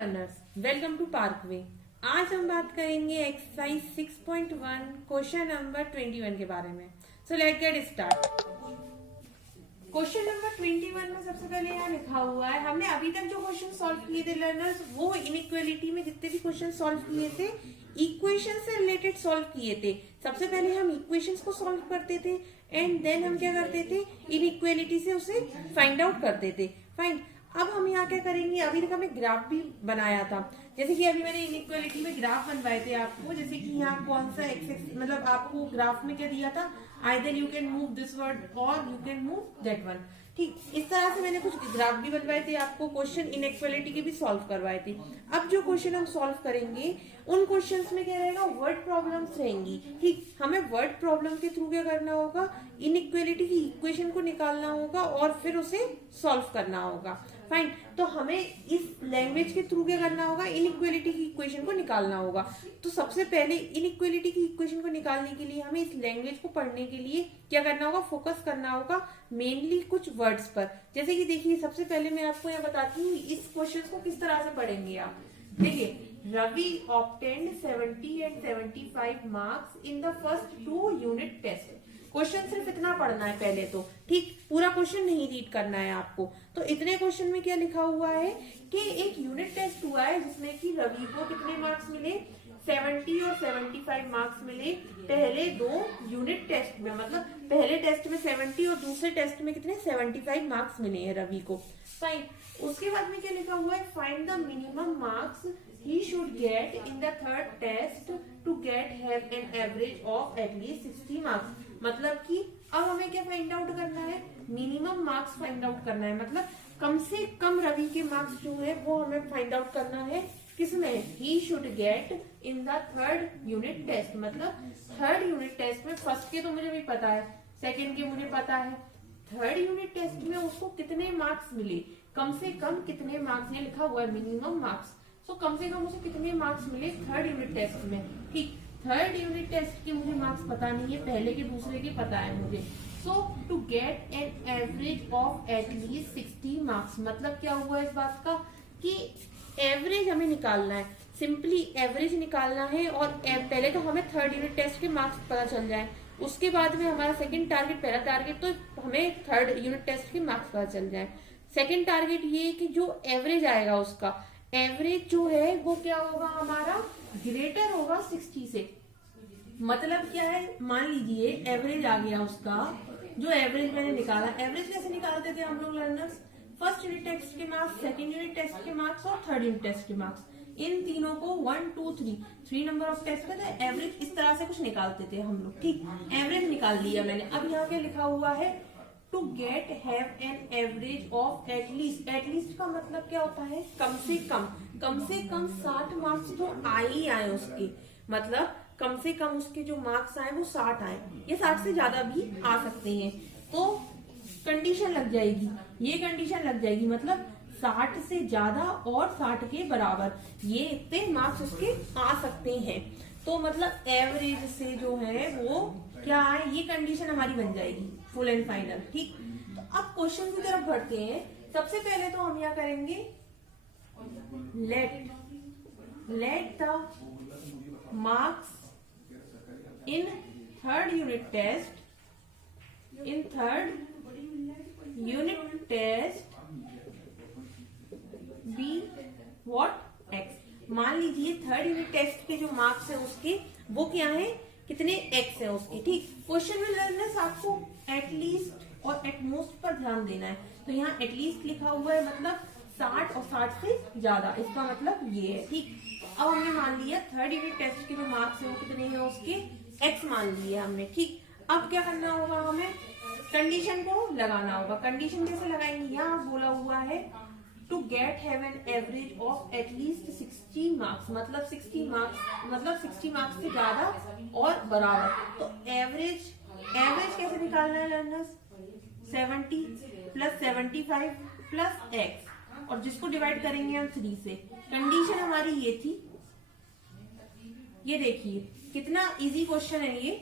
Learners, welcome to Parkway. आज हम बात करेंगे एक्सरसाइज 6.1 क्वेश्चन नंबर 21 के बारे में। So let get start. Question number 21 में सबसे पहले यहाँ लिखा हुआ है, हमने अभी तक जो क्वेश्चन सॉल्व किए थे लर्नर्स, वो इनइक्वालिटी में जितने भी क्वेश्चन सॉल्व किए थे इक्वेशन से रिलेटेड सॉल्व किए थे। सबसे पहले हम इक्वेशंस को सॉल्व करते थे एंड देन हम क्या करते थे, इनइक्वालिटी से उसे फाइंड आउट करते थे। फाइन, अब हम यहाँ क्या करेंगे, अभी तक हमने ग्राफ भी बनाया था। जैसे कि अभी मैंने इनइक्वालिटी में ग्राफ बनवाए थे आपको, जैसे कि यहाँ कौन सा एक्स मतलब आपको ग्राफ में क्या दिया था, either you can move this word or you can move that one. ठीक, इस तरह से मैंने कुछ ग्राफ भी बनवाए थे आपको, क्वेश्चन इनइक्वालिटी के भी सॉल्व करवाए थे। अब जो क्वेश्चन हम सॉल्व करेंगे उन क्वेश्चंस में क्या रहेगा, वर्ड प्रॉब्लम्स रहेंगी। ठीक, हमें वर्ड प्रॉब्लम के थ्रू क्या करना होगा, इनइक्वालिटी की इक्वेशन को निकालना होगा और फिर उसे सॉल्व करना होगा। फाइन, तो हमें इस लैंग्वेज के थ्रू क्या करना होगा, इनइक्वालिटी की इक्वेशन को निकालना होगा। तो सबसे पहले इनइक्वालिटी की इक्वेशन को निकालने के लिए हमें इस लैंग्वेज को पढ़ने के लिए क्या करना होगा, फोकस करना होगा मेनली कुछ वर्ड्स पर। जैसे कि देखिए, सबसे पहले मैं आपको यह बताती हूँ इस क्वेश्चन को किस तरह से पढ़ेंगे आप। देखिए, Ravi obtained 70 and 75 marks in the first 2 unit test. Question सिर्फ इतना पढ़ना है पहले तो, ठीक, पूरा क्वेश्चन नहीं रीड करना है आपको। तो इतने क्वेश्चन में क्या लिखा हुआ है कि एक यूनिट टेस्ट हुआ है जिसमें कि रवि को कितने मार्क्स मिले, 70 और 75 मार्क्स मिले पहले 2 यूनिट टेस्ट में। मतलब पहले टेस्ट में 70 और दूसरे टेस्ट में कितने 75 मार्क्स मिले हैं रवि को। फाइन, उसके बाद में क्या लिखा हुआ है, find the minimum marks he should get in the third test to get have an average of at least 60 marks। मतलब कि अब हमें क्या फाइंड आउट करना है, मिनिमम मार्क्स फाइंड आउट करना है। मतलब कम से कम रवि के मार्क्स जो है वो हमें फाइंड आउट करना है किसमें, he should get in the third unit test। मतलब थर्ड यूनिट टेस्ट में, फर्स्ट के तो मुझे भी पता है, सेकेंड के मुझे पता है, थर्ड यूनिट टेस्ट में उसको कितने मार्क्स मिले, कम से कम कितने मार्क्स, ये लिखा हुआ है मिनिमम मार्क्स। तो कम से कम उसे कितने मार्क्स मिले थर्ड यूनिट टेस्ट में। ठीक, थर्ड यूनिट टेस्ट के मुझे मार्क्स पता नहीं है, पहले के दूसरे के पता है मुझे। So to get an average of at least 60 marks, मतलब क्या हुआ इस बात का कि एवरेज हमें निकालना है, सिंपली एवरेज निकालना है। और पहले तो हमें थर्ड यूनिट टेस्ट के मार्क्स पता चल जाए, उसके बाद में हमारा सेकेंड टारगेट, पहला टारगेट तो हमें थर्ड यूनिट टेस्ट के मार्क्स पता चल जाए। सेकेंड टारगेट ये कि जो एवरेज आएगा उसका, एवरेज जो है वो क्या होगा हमारा, ग्रेटर होगा 60 से। मतलब क्या है, मान लीजिए एवरेज आ गया उसका, जो एवरेज मैंने निकाला, एवरेज कैसे निकालते थे हम लोग लर्नर्स, फर्स्ट यूनिट टेस्ट के मार्क्स, सेकंड यूनिट टेस्ट के मार्क्स और थर्ड यूनिट टेस्ट के मार्क्स, इन तीनों को 1 2 3 नंबर ऑफ टेस्ट का एवरेज इस तरह से कुछ निकालते थे हम लोग। ठीक, एवरेज निकाल लिया मैंने। अब यहाँ क्या लिखा हुआ है, to get have an average of at least. At least का मतलब क्या होता है, कम से कम। कम से कम 60 मार्क्स तो आए ही आए उसके, मतलब कम से कम उसके जो मार्क्स आए वो 60 आए, ये 60 से ज्यादा भी आ सकते हैं। तो कंडीशन लग जाएगी, ये कंडीशन लग जाएगी, मतलब 60 से ज्यादा और 60 के बराबर, ये इतने मार्क्स उसके आ सकते हैं। तो मतलब एवरेज से जो है वो क्या है, ये कंडीशन हमारी बन जाएगी फुल एंड फाइनल। ठीक, तो अब क्वेश्चन की तरफ बढ़ते हैं। सबसे पहले तो हम यहाँ करेंगे let the marks in third unit test be what x. मान लीजिए थर्ड यूनिट टेस्ट के जो मार्क्स है उसके वो क्या है, कितने एक्स है उसके। ठीक, क्वेश्चन में लर्नर्स आपको एटलीस्ट और एटमोस्ट पर ध्यान देना है। तो यहाँ एटलीस्ट लिखा हुआ है, मतलब 60 और 60 से ज्यादा, इसका मतलब ये है। ठीक, अब हमने मान लिया थर्ड यूनिट टेस्ट के जो मार्क्स है वो कितने हैं उसके, एक्स मान लिए हमने। ठीक, अब क्या करना होगा, हमें कंडीशन को लगाना होगा। कंडीशन कैसे लगाएंगे, यहाँ बोला हुआ है to get have an average of at least 60 marks, मतलब 60 मार्क्स से ज्यादा और बराबर। तो एवरेज कैसे निकालना है लर्नर्स, 70 प्लस 75 प्लस एक्स, और जिसको डिवाइड करेंगे हम 3 से। कंडीशन हमारी ये थी, ये देखिए कितना इजी क्वेश्चन है ये।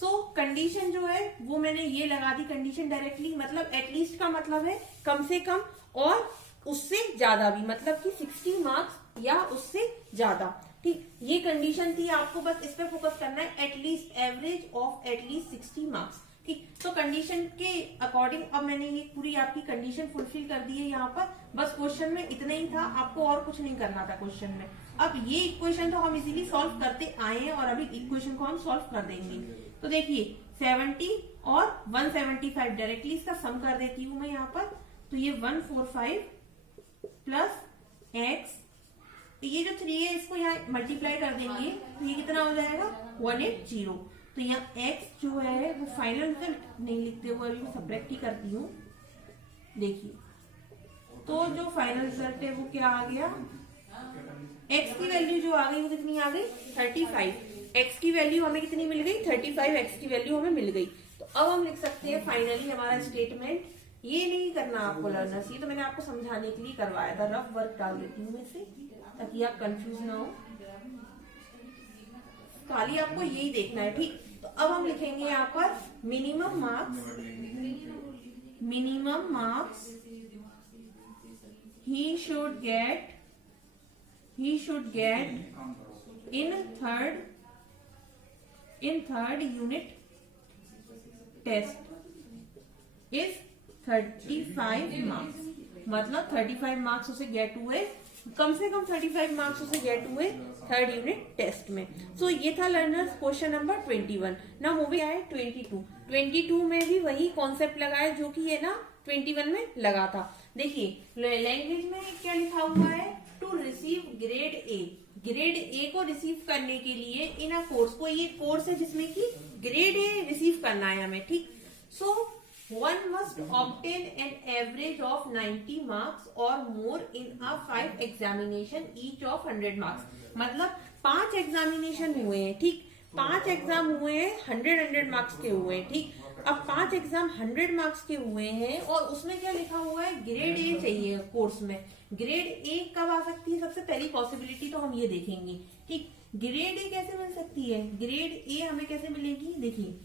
सो कंडीशन जो है वो मैंने ये लगा दी कंडीशन डायरेक्टली, मतलब एटलीस्ट का मतलब है कम से कम और उससे ज्यादा भी, मतलब कि 60 मार्क्स या उससे ज्यादा। ठीक, ये कंडीशन थी, आपको बस इस पे फोकस करना है, at least average of at least 60 marks. ठीक, तो कंडीशन के अकॉर्डिंग अब मैंने ये पूरी आपकी कंडीशन फुलफिल कर दी है यहाँ पर। बस क्वेश्चन में इतना ही था, आपको और कुछ नहीं करना था क्वेश्चन में। अब ये इक्वेशन तो हम इजीली सॉल्व करते आए हैं और अभी इक्वेशन को हम सॉल्व कर देंगे। तो देखिए 70 और 175 डायरेक्टली इसका सम कर देती हूँ मैं यहाँ पर। तो ये 145 प्लस एक्स, ये जो 3 है इसको यहाँ मल्टीप्लाई कर देंगे तो ये कितना हो जाएगा 180। तो यहाँ x जो है वो फाइनल रिजल्ट नहीं लिखते हुए अभी मैं सब्ट्रैक्ट ही करती हूँ। देखिए तो जो फाइनल रिजल्ट है वो क्या आ गया, x की वैल्यू जो आ गई वो कितनी आ गई 35। x की वैल्यू हमें कितनी मिल गई 35, x की वैल्यू हमें मिल गई। तो अब हम लिख सकते हैं फाइनली हमारा स्टेटमेंट। ये नहीं करना आपको लर्नर्स, ये तो मैंने आपको समझाने के लिए करवाया था, रफ वर्क डाल देती हूँ इसे ताकि आप कंफ्यूज ना हो, खाली आपको यही देखना है। ठीक, तो अब हम लिखेंगे यहाँ पर minimum marks he should get in third unit test is 35 marks, मतलब 35 मार्क्स उसे गेट हुए, कम से कम 35 मार्क्स उसे गेट हुए थर्ड यूनिट टेस्ट में। सो ये था लर्नर्स क्वेश्चन नंबर 21। ना मूवी आए 22 में भी वही कॉन्सेप्ट लगाए जो कि ये ना 21 में लगा था। देखिए लैंग्वेज में क्या लिखा हुआ है, to receive grade A, grade A को रिसीव करने के लिए इन अ कोर्स, को ये कोर्स है जिसमें कि ग्रेड ए रिसीव करना है हमें। ठीक, सो one must obtain an average of 90 marks or more in a 5 examination each of 100 marks। मतलब 5 एग्जामिनेशन हुए हैं। ठीक, 5 एग्जाम हुए हैं 100 मार्क्स के हुए हैं। ठीक, अब 5 एग्जाम 100 मार्क्स के हुए हैं और उसमें क्या लिखा हुआ है ग्रेड ए चाहिए कोर्स में। ग्रेड ए कब आ सकती है, सबसे पहली पॉसिबिलिटी तो हम ये देखेंगे। ठीक, ग्रेड ए कैसे मिल सकती है, ग्रेड ए हमें कैसे मिलेगी, देखिए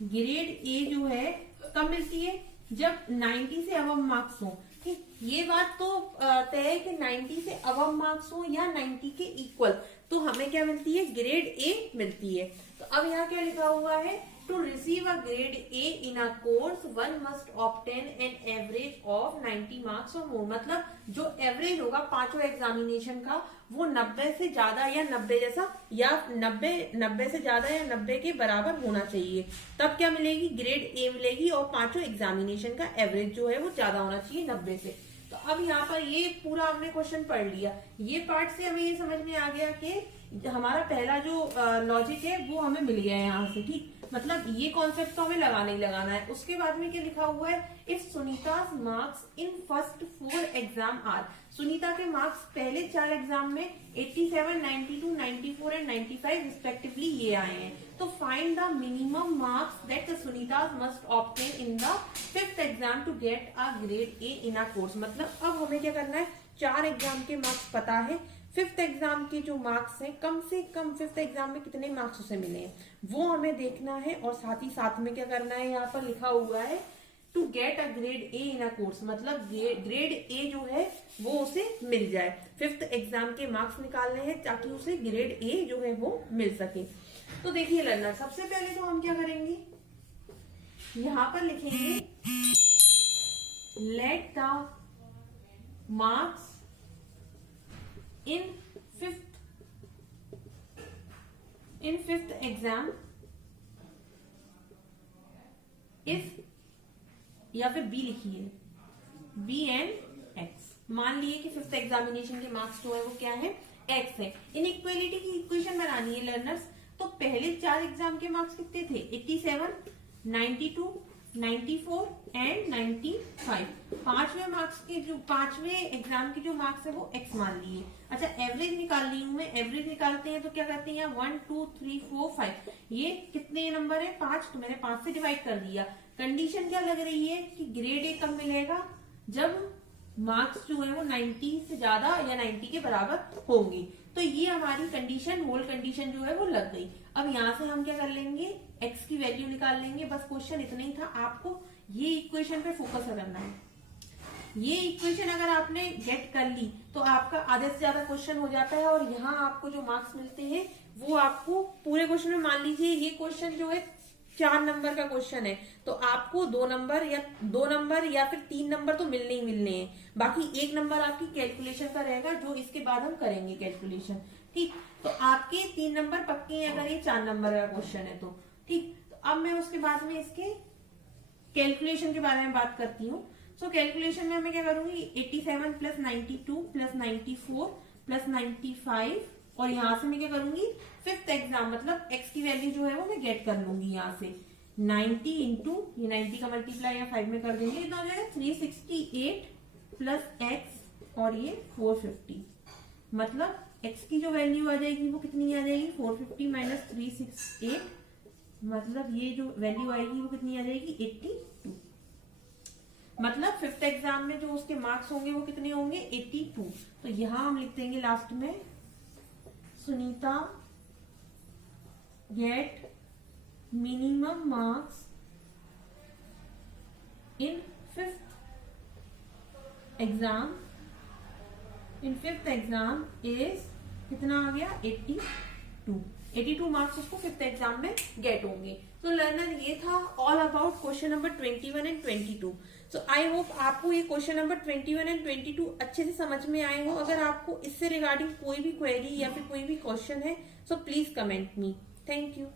ग्रेड ए जो है कब मिलती है, जब 90 से अबव मार्क्स हो। ठीक, ये बात तो तय है कि 90 से अबव मार्क्स हो या 90 के इक्वल, तो हमें क्या मिलती है ग्रेड ए मिलती है। तो अब यहाँ क्या लिखा हुआ है, to receive a grade A in a course one must obtain an average of 90 marks और मोर, मतलब जो एवरेज होगा पांचों एग्जामिनेशन का वो 90 से ज्यादा या 90 जैसा या 90 से ज्यादा या 90 के बराबर होना चाहिए, तब क्या मिलेगी ग्रेड ए मिलेगी। और पांचों एग्जामिनेशन का एवरेज जो है वो ज्यादा होना चाहिए 90 से। तो अब यहाँ पर ये पूरा हमने क्वेश्चन पढ़ लिया, ये पार्ट से हमें ये समझ में आ गया कि हमारा पहला जो लॉजिक है वो हमें मिल गया है यहाँ से। ठीक, मतलब ये कॉन्सेप्ट तो हमें लगाना ही लगाना है। उसके बाद में क्या लिखा हुआ है, if Sunita's marks in first 4 exam are, Sunita के मार्क्स पहले 4 एग्जाम में 87, 92, 94 एंड 95 रिस्पेक्टिवली ये आए हैं, तो find the minimum marks that Sunita's must obtain in the 5th exam to get a grade A in a course. मतलब अब हमें क्या करना है, 4 एग्जाम के मार्क्स पता है, 5th एग्जाम के जो मार्क्स हैं कम से कम 5th एग्जाम में कितने मार्क्स उसे मिले हैं वो हमें देखना है। और साथ ही साथ में क्या करना है, यहाँ पर लिखा हुआ है to get a grade A in a course, मतलब ग्रेड ए जो है वो उसे मिल जाए। 5th एग्जाम के मार्क्स निकालने हैं ताकि उसे ग्रेड ए जो है वो मिल सके। तो देखिए लर्नर, सबसे पहले तो हम क्या करेंगे, यहाँ पर लिखेंगे late the marks in fifth exam if, या फिर बी लिखिए, बी एंड एक्स। मान लिए कि 5th एग्जामिनेशन के मार्क्स जो है वो क्या है, एक्स है। इनइक्वालिटी की इक्वेशन बनानी है लर्नर्स। तो पहले 4 एग्जाम के मार्क्स कितने थे, 87, 92, 94 एंड 95। पांचवें एग्जाम के जो मार्क्स है वो एक्स मान लिए। अच्छा, एवरेज निकाल ली हूं मैं, एवरेज निकालते हैं तो क्या करते हैं 1 2 3 4 5, ये कितने नंबर है 5, तो मैंने 5 से डिवाइड कर दिया। कंडीशन क्या लग रही है कि ग्रेड ए कब मिलेगा, जब मार्क्स जो है वो 90 से ज्यादा या 90 के बराबर होंगे। तो ये हमारी कंडीशन, होल कंडीशन जो है वो लग गई। अब यहाँ से हम क्या कर लेंगे, x की वैल्यू निकाल लेंगे। बस क्वेश्चन इतना ही था, आपको ये इक्वेशन पे फोकस करना है। ये इक्वेशन अगर आपने गेट कर ली तो आपका आधे से ज्यादा क्वेश्चन हो जाता है, और यहाँ आपको जो मार्क्स मिलते हैं वो आपको पूरे क्वेश्चन में, मान लीजिए ये क्वेश्चन जो है 4 नंबर का क्वेश्चन है, तो आपको 2 नंबर या फिर 3 नंबर तो मिलने ही मिलने हैं। बाकी 1 नंबर आपकी कैलकुलेशन का रहेगा, जो इसके बाद हम करेंगे कैलकुलेशन। ठीक, तो आपके 3 नंबर पक्के हैं अगर ये 4 नंबर का क्वेश्चन है तो। ठीक, तो अब मैं उसके बाद में इसके कैलकुलेशन के बारे में बात करती हूँ। सो कैलकुलेशन में मैं क्या करूंगी, 87 प्लस 92 प्लस 94 प्लस 95, और यहाँ से मैं क्या करूंगी, 5th एग्जाम मतलब x की वैल्यू जो है वो मैं गेट कर लूंगी। यहाँ से 90 इंटू ये 90 का मल्टीप्लाई या 5 में कर देंगे, इतना हो जाएगा 368 प्लस x और ये 450। मतलब x की जो वैल्यू आ जाएगी वो कितनी आ जाएगी, 450 माइनस 368, मतलब ये जो वैल्यू आएगी वो कितनी आ जाएगी, 82। मतलब 5th एग्जाम में जो उसके मार्क्स होंगे वो कितने होंगे, 82। तो यहां हम लिख देंगे लास्ट में, Sunita get minimum marks in 5th exam is कितना आ गया, 82 मार्क्स उसको 5th एग्जाम में गेट होंगे। तो लर्नर ये था all about question number 21 and 22। So I hope आपको ये क्वेश्चन नंबर 21 एंड 22 अच्छे से समझ में आए हो। अगर आपको इससे रिगार्डिंग कोई भी क्वेरी या फिर कोई भी क्वेश्चन है, so please comment me. Thank you.